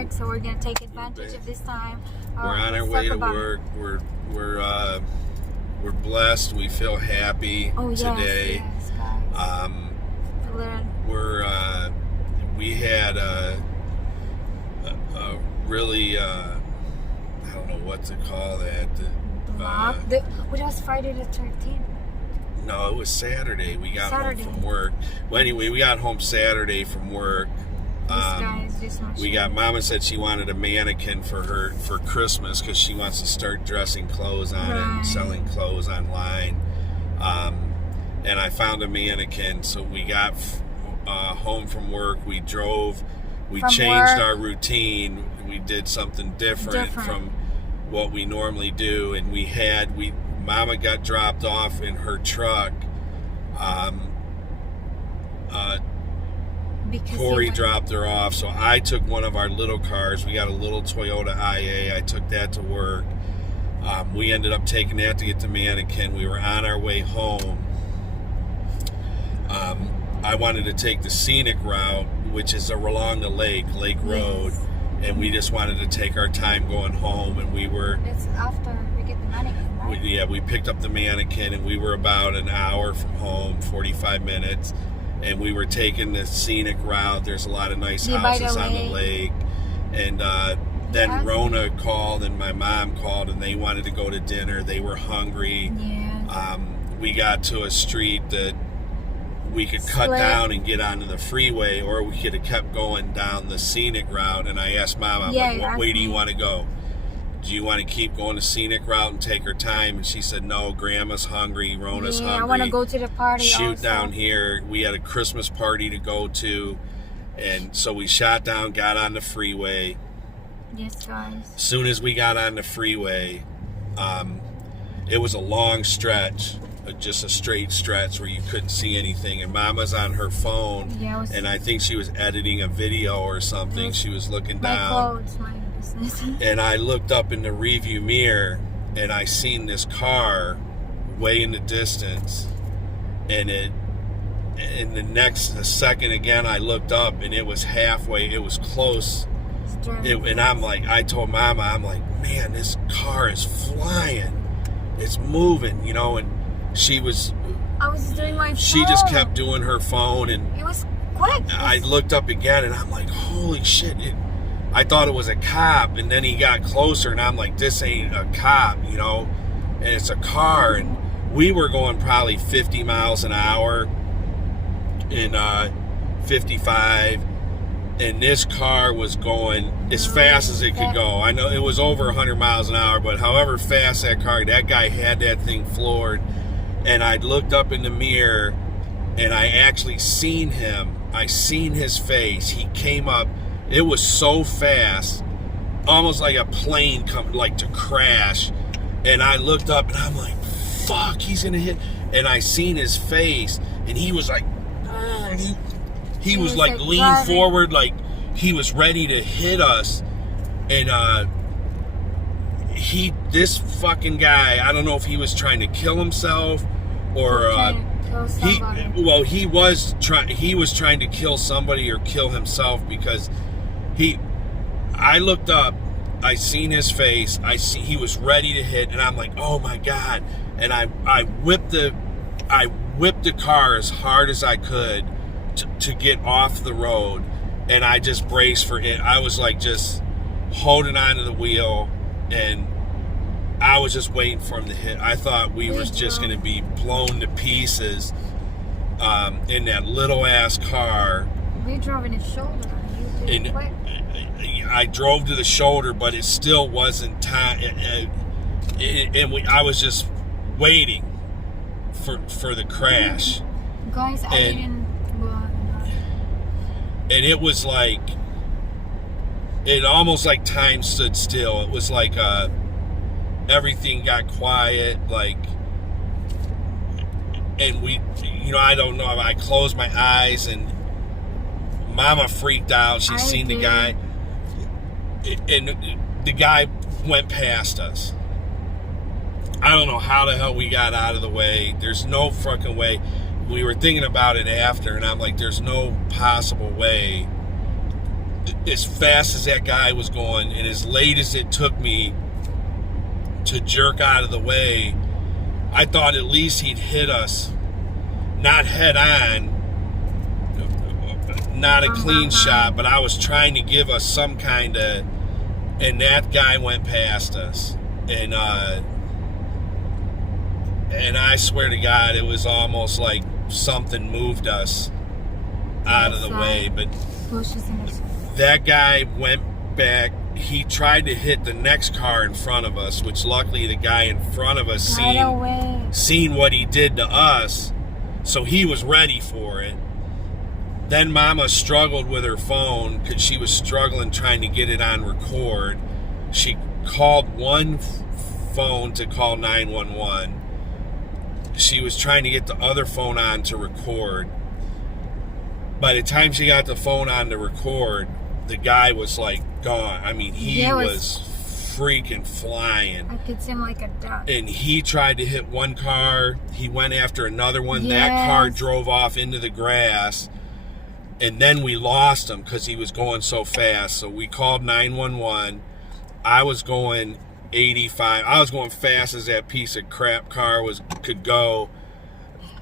work, so we're gonna take advantage of this time. We're on our way to work. We're blessed. We feel happy today. Yes, guys. We had a really I don't know what to call that. What was Friday the 13th? No, it was Saturday. We got home from work. Well, anyway, we got home Saturday from work. Mama said she wanted a mannequin for Christmas because she wants to start dressing clothes on it and selling clothes online. And I found a mannequin, so we got home from work. We drove. We changed our routine. We did something different from what we normally do, and Mama got dropped off in her truck. Corey dropped her off, so I took one of our little cars. We got a little Toyota IA. I took that to work. We ended up taking that to get the mannequin. We were on our way home. I wanted to take the scenic route, which is along the lake road, and we just wanted to take our time going home. And It's after we get the mannequin, right? We picked up the mannequin, and we were about an hour from home, 45 minutes. And we were taking the scenic route. There's a lot of nice houses on the lake. And then Rona called and my mom called, and they wanted to go to dinner. They were hungry. Yeah. We got to a street that we could cut down and get onto the freeway, or we could have kept going down the scenic route. And I asked Mom, what way do you want to go? Do you want to keep going the scenic route and take her time? And she said, no, Grandma's hungry, Rona's hungry. I want to go to the party Shoot down here. We had a Christmas party to go to. And so we shot down, got on the freeway. Yes, guys. As soon as we got on the freeway, it was a long stretch, just a straight stretch where you couldn't see anything. And Mama's on her phone, and I think she was editing a video or something. She was looking down. And I looked up in the rearview mirror, and I seen this car way in the distance. And the second again, I looked up, and it was halfway. It was close. And I told Mama, I'm like, man, this car is flying. It's moving, And she was. I was doing my phone. She just kept doing her phone, and it was quick. I looked up again, and I'm like, holy shit! I thought it was a cop, and then he got closer, and I'm like, this ain't a cop, And it's a car, and we were going probably 50 miles an hour in 55, and this car was going as fast as it could go. I know it was over 100 miles an hour, but however fast that guy had that thing floored, and I looked up in the mirror, and I actually seen him. I seen his face. He came up. It was so fast, almost like a plane to crash. And I looked up, and I'm like, fuck, he's going to hit. And I seen his face, and he was like, he was like leaned forward, like he was ready to hit us. And this fucking guy, I don't know if he was trying to kill himself or he was trying to kill somebody or kill himself, because I looked up, I seen his face, he was ready to hit, and I'm like, oh my God. And I whipped the car as hard as I could to get off the road, and I just braced for it. I was like just holding onto the wheel, and I was just waiting for him to hit. I thought we were just going to be blown to pieces in that little ass car. We drove in his shoulder. I drove to the shoulder, but it still wasn't time. I was just waiting for the crash. Guys, and it was like, it almost like time stood still. It was like everything got quiet, and we, I don't know, I closed my eyes, and Mama freaked out. She seen the guy, and the guy went past us. I don't know how the hell we got out of the way. There's no fucking way. We were thinking about it after, and I'm like, there's no possible way as fast as that guy was going and as late as it took me to jerk out of the way, I thought at least he'd hit us, not head on, not a clean shot, but I was trying to give us some kind of, and that guy went past us. And I swear to God, it was almost like something moved us out of the way. But that guy went back. He tried to hit the next car in front of us, which luckily the guy in front of us seen what he did to us, so he was ready for it. Then Mama struggled with her phone because she was struggling trying to get it on record. She called one phone to call 911. She was trying to get the other phone on to record. By the time she got the phone on to record, the guy was like gone. I mean, he was freaking flying. I could see him like a duck. And he tried to hit one car. He went after another one. Yes. That car drove off into the grass. And then we lost him because he was going so fast. So we called 911. I was going 85. I was going fast as that piece of crap car could go,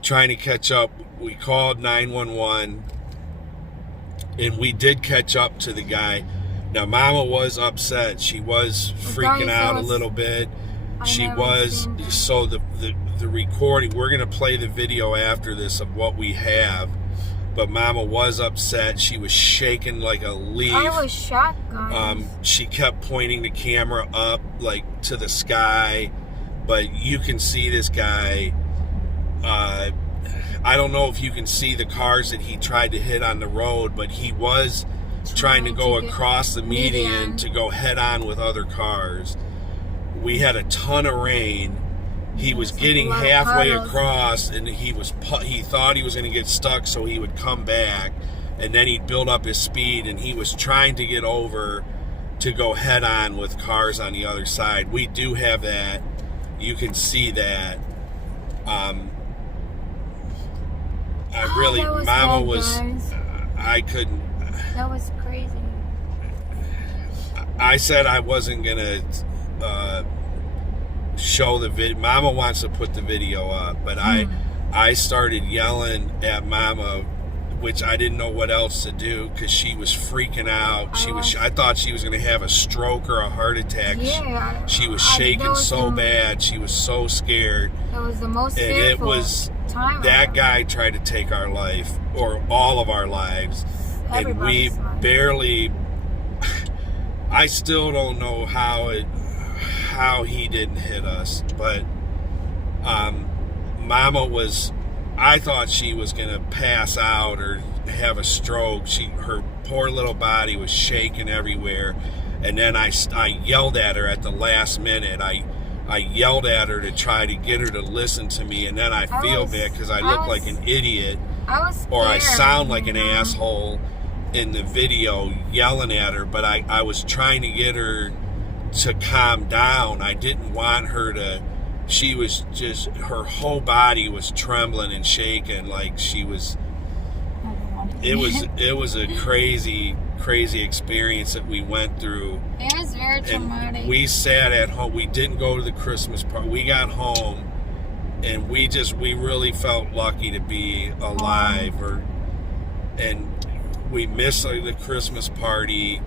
trying to catch up. We called 911, and we did catch up to the guy. Now, Mama was upset. She was freaking out a little bit. She was. So the recording, we're going to play the video after this of what we have. But Mama was upset. She was shaking like a leaf. I was shocked, guys. She kept pointing the camera up, like, to the sky. But you can see this guy. I don't know if you can see the cars that he tried to hit on the road, but he was trying to go across the median to go head on with other cars. We had a ton of rain. He was getting halfway across, and he thought he was going to get stuck, so he would come back, and then he'd build up his speed, and he was trying to get over to go head on with cars on the other side. We do have that. You can see that. Mama was, I couldn't. That was crazy. I said I wasn't going to show the video. Mama wants to put the video up, but I started yelling at Mama, which I didn't know what else to do because she was freaking out. I thought she was going to have a stroke or a heart attack. Yeah, she was shaking so bad. She was so scared. That was the most fearful. And it was that guy tried to take our life, or all of our lives. And we barely, I still don't know how he didn't hit us, but Mama was, I thought she was going to pass out or have a stroke. Her poor little body was shaking everywhere. And then I yelled at her at the last minute. I yelled at her to try to get her to listen to me, and then I feel bad because I look like an idiot, or I sound like an asshole in the video yelling at her, but I was trying to get her to calm down. I didn't want her to, she was just, her whole body was trembling and shaking like she was, it was a crazy experience that we went through. It was very traumatic. And we sat at home. We didn't go to the Christmas party. We got home, and we really felt lucky to be alive. And we missed the Christmas party.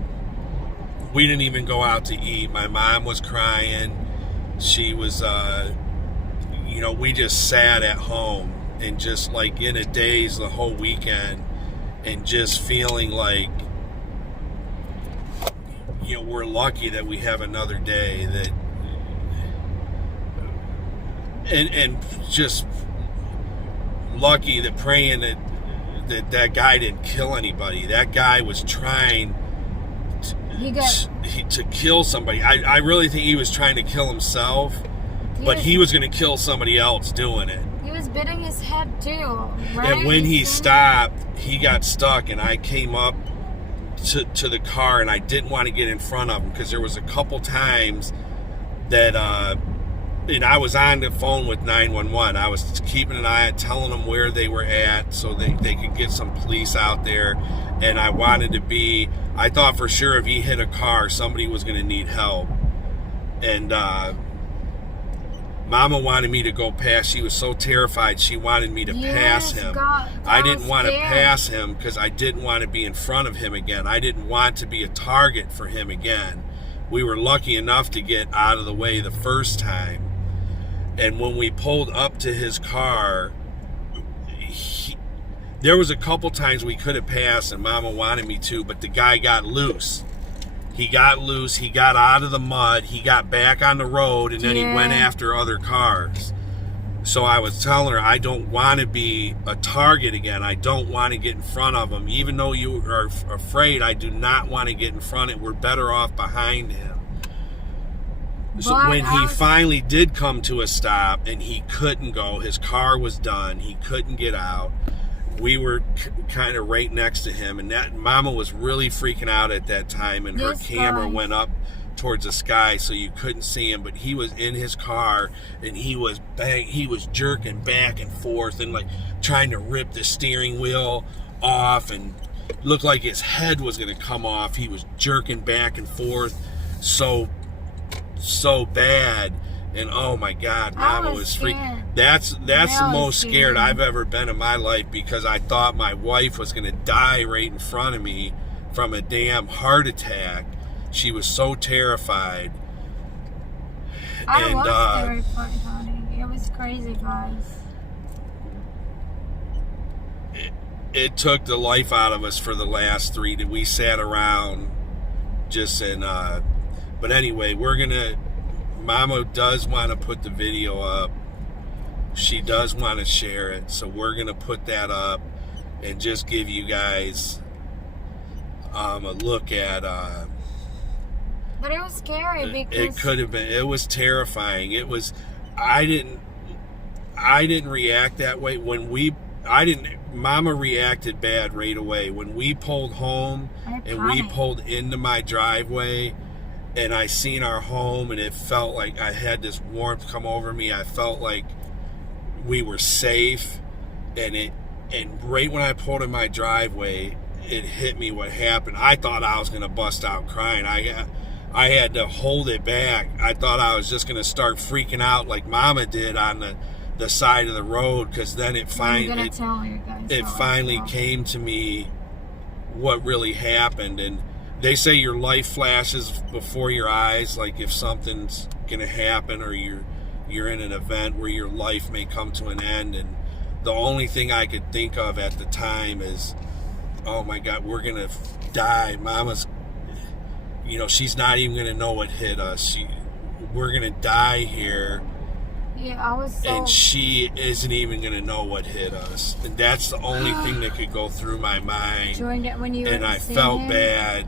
We didn't even go out to eat. My mom was crying. She was, we just sat at home and just like in a daze the whole weekend, and just feeling like, we're lucky that we have another day, that, and just lucky that praying that guy didn't kill anybody. That guy was trying to kill somebody. I really think he was trying to kill himself, but he was going to kill somebody else doing it. He was biting his head too, right? And when he stopped, he got stuck, and I came up to the car, and I didn't want to get in front of him because there was a couple times that and I was on the phone with 911. I was keeping an eye on, telling them where they were at so they could get some police out there. And I wanted to be I thought for sure if he hit a car, somebody was going to need help. And Mama wanted me to go past. She was so terrified. She wanted me to pass him. God, I didn't want to pass him because I didn't want to be in front of him again. I didn't want to be a target for him again. We were lucky enough to get out of the way the first time. And when we pulled up to his car, there was a couple times we could have passed and Mama wanted me to, but the guy got loose. He got loose, he got out of the mud, he got back on the road, and then he went after other cars. So I was telling her, I don't want to be a target again. I don't want to get in front of him. Even though you are afraid, I do not want to get in front of him. We're better off behind him. So when he finally did come to a stop and he couldn't go, his car was done, he couldn't get out, we were kind of right next to him, and that Mama was really freaking out at that time, and her camera went up towards the sky so you couldn't see him, but he was in his car and he was jerking back and forth and like trying to rip the steering wheel off, and looked like his head was going to come off. He was jerking back and forth so bad. And oh my God, Mama was freaking. That's the most scared I've ever been in my life, because I thought my wife was going to die right in front of me from a damn heart attack. She was so terrified. I was terrified, honey. It was crazy, guys. It took the life out of us for the last 3 that we sat around just in. But anyway, Mama does want to put the video up. She does want to share it, so we're gonna put that up and just give you guys a look at. But it was scary because it could have been. It was terrifying. It was. I didn't react that way Mama reacted bad right away when we pulled home and we pulled into my driveway. And I seen our home, and it felt like I had this warmth come over me. I felt like we were safe, and right when I pulled in my driveway, it hit me what happened. I thought I was gonna bust out crying. I had to hold it back. I thought I was just gonna start freaking out like Mama did on the side of the road, because then it finally came to me what really happened. And they say your life flashes before your eyes, like if something's gonna happen or you're in an event where your life may come to an end. And the only thing I could think of at the time is, oh my God, we're gonna die. Mama's, she's not even gonna know what hit us. We're gonna die here. Yeah, I was so... And she isn't even gonna know what hit us. And that's the only thing that could go through my mind. And I felt bad.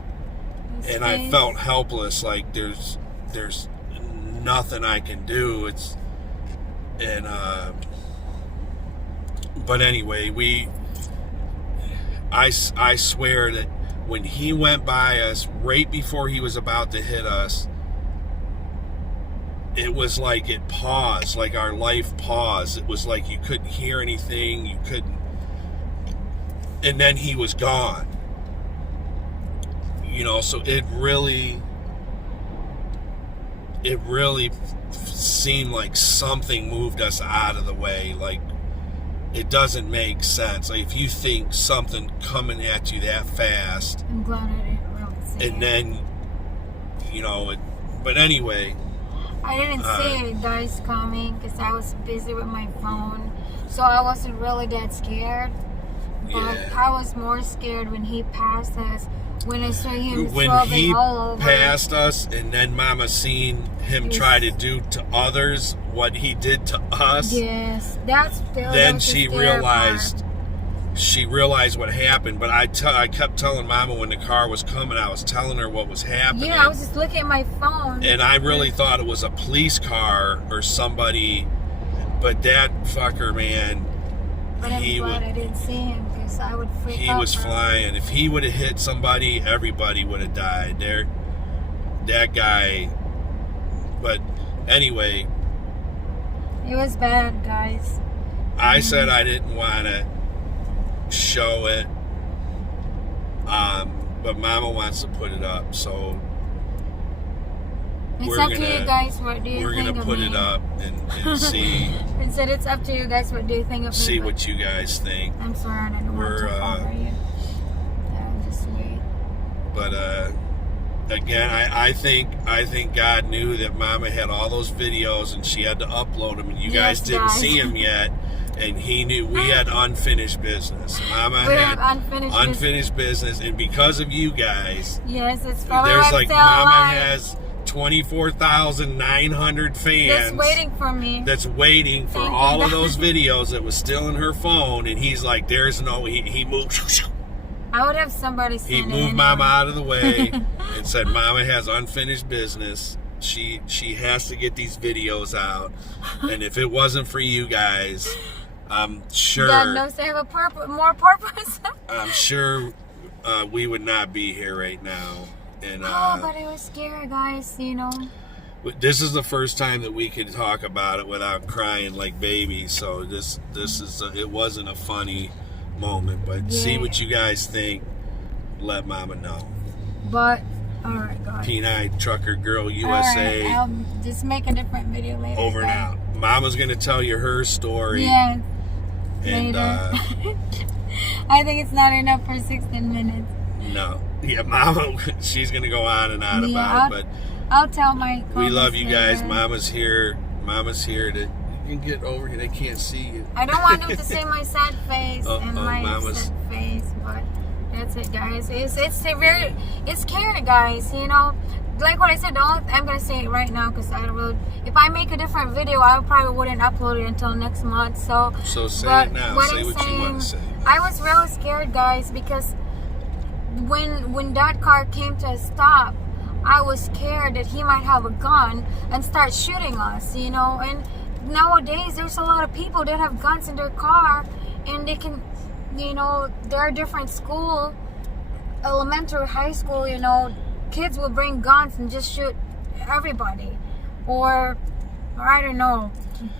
And I felt helpless, like there's nothing I can do. But anyway, I swear that when he went by us right before he was about to hit us, it was like it paused, like our life paused. It was like you couldn't hear anything, you couldn't, and then he was gone. So it really seemed like something moved us out of the way. Like, it doesn't make sense. Like, if you think something coming at you that fast, I'm glad I didn't really see and then, but anyway. I didn't see it, guys, coming because I was busy with my phone. So I wasn't really that scared. But I was more scared when he passed us. When I saw him swerving all over. Passed us, and then Mama seen him try to do to others what he did to us. Yes, then she realized what happened. But I kept telling Mama when the car was coming, I was telling her what was happening. Yeah, I was just looking at my phone. And I really thought it was a police car or somebody. But that fucker, man. But I'm glad I didn't see him, because I would freak out. He was flying. If he would have hit somebody, everybody would have died. That guy. But anyway. It was bad, guys. I said I didn't want to show it. but Mama wants to put it up, so it's up to you guys. What do you think? We're gonna put it up and see. It said it's up to you guys. What do you think of see me? what you guys think. I'm sorry, I don't want to talk over you. Yeah, just wait. But again, I think God knew that Mama had all those videos and she had to upload them, and you guys didn't see them yet. And he knew we had unfinished business. Mama had unfinished business, and because of you guys, yes, it's probably there's like Mama has 24,900 fans that's waiting for me. That's waiting for all of those videos that was still in her phone, and he's like, "There's no." He moved. I would have somebody. He moved Mama out of the way and said, "Mama has unfinished business. She has to get these videos out, and if it wasn't for you guys." I'm sure God knows they have a more purpose. I'm sure we would not be here right now. And but it was scary, guys. You know. This is the first time that we could talk about it without crying like babies. So this is it wasn't a funny moment, but see what you guys think. Let Mama know. But all right, guys. P9 Trucker Girl USA. All right, I'll just make a different video later. Over and out. Mama's gonna tell you her story. Yeah. And I think it's not enough for 16 minutes. No. Yeah, Mama, she's going to go on and on about it. But I'll tell my we love you guys. Later. Mama's here. Mama's here to... You can get over here. They can't see you. I don't want them to see my sad face and my sad face. But that's it, guys. It's scary, guys. You know, like what I said, I'm going to say it right now because I don't really... If I make a different video, I probably wouldn't upload it until next month. So say it now. Say what you want to say. I was really scared, guys, because when that car came to a stop, I was scared that he might have a gun and start shooting us, you know. And nowadays, there's a lot of people that have guns in their car, and they can, you know, there are different school, elementary, high school, you know, kids will bring guns and just shoot everybody. Or I don't know.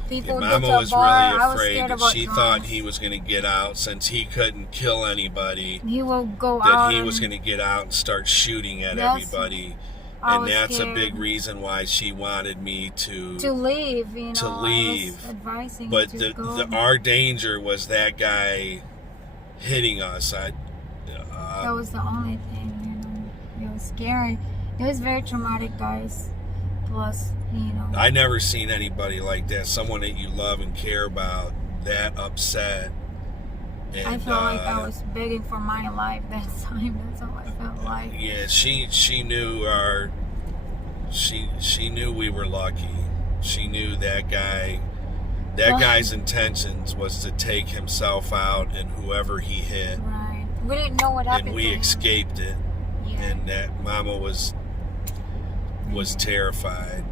People Mama go to a bar. Really afraid that she thought he was going to get out since he couldn't kill anybody. He will go out. That he was going to get out and start shooting at everybody. And that's scared. A big reason why she wanted me to leave. You know, to leave. I was advising but to our danger was that guy hitting us. That was the only thing. You know, it was scary. It was very traumatic, guys. Plus, you know, I never seen anybody like that. Someone that you love and care about that upset. And, I felt like I was begging for my life that time. That's how I felt like. Yeah, she knew she knew we were lucky. She knew that guy's intentions was to take himself out and whoever he hit. Right. We didn't know what happened. And we escaped it. Yeah. And that Mama was terrified.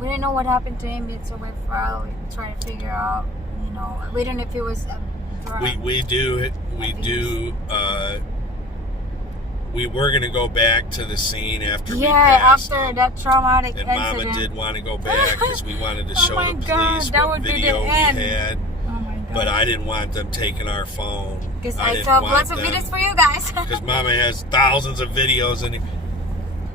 We didn't know what happened to him yet, so we're probably trying to figure out, you know, we don't know if it was a drug. We were going to go back to the scene after we passed. Yeah, after that traumatic and incident. Mama did want to go back because we wanted to show the police that what would video we had. Oh my God. But I didn't want them taking our phone. Because I saw lots of videos for you guys. Because Mama has thousands of videos, and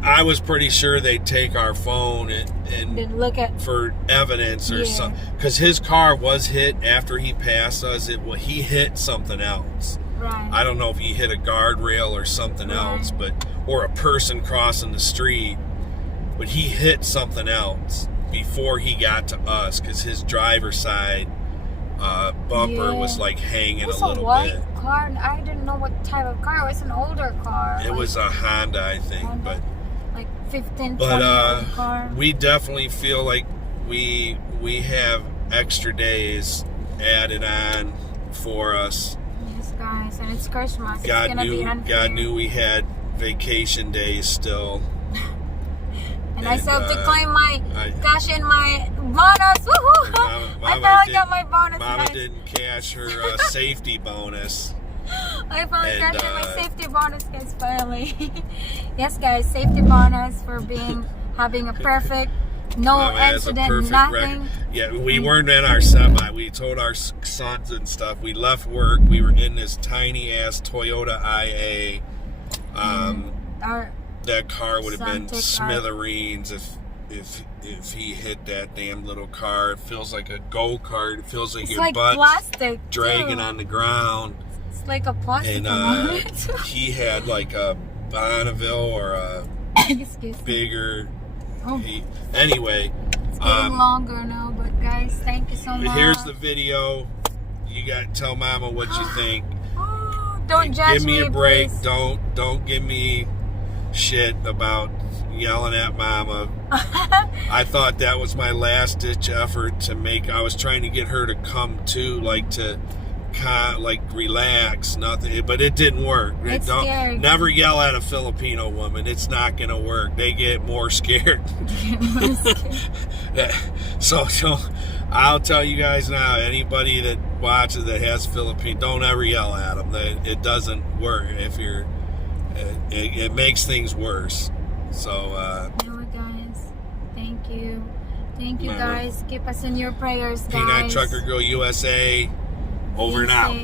I was pretty sure they'd take our phone and look at for evidence or something. Because his car was hit after he passed us. He hit something else. Right. I don't know if he hit a guardrail or something else, or a person crossing the street. But he hit something else before he got to us because his driver's side bumper was like hanging a little bit. It was a white car. I didn't know what type of car. It was an older car. It was a Honda, I think, but like 15, 20 car. We definitely feel like we have extra days added on for us. Yes, guys, and it's Christmas. God knew we had vacation days still. And I still have to claim my cash in my bonus. Woohoo! I finally got my bonus. Mama didn't cash her safety bonus. I finally cashed in my safety bonus, guys. Finally, yes, guys, safety bonus for having a perfect, no Mama accident, nothing. Record. Yeah, we weren't in our semi. We told our sons and stuff. We left work. We were in this tiny ass Toyota IA. that car would have been Some smithereens if he hit that damn little car. It feels like a go-kart. It feels like it's your like butt plastic dragging too. on the ground. It's like a plastic. And he had like a Bonneville or a bigger. Anyway, it's getting longer now. But guys, thank you so much. Here's the video. You got to tell Mama what you think. Don't judge Give me a break. Please. Don't give me shit about yelling at Mama. I thought that was my last ditch effort to make. I was trying to get her to come to, like relax, nothing, but it didn't work. It's scary. Never yell at a Filipino woman. It's not gonna work. They get more scared. So I'll tell you guys now, anybody that watches that has Filipino, don't ever yell at them. It doesn't work. If you're, it makes things worse. So anyway, guys, thank you guys. Keep us in your prayers, guys. Peanut Trucker Girl USA, over and out.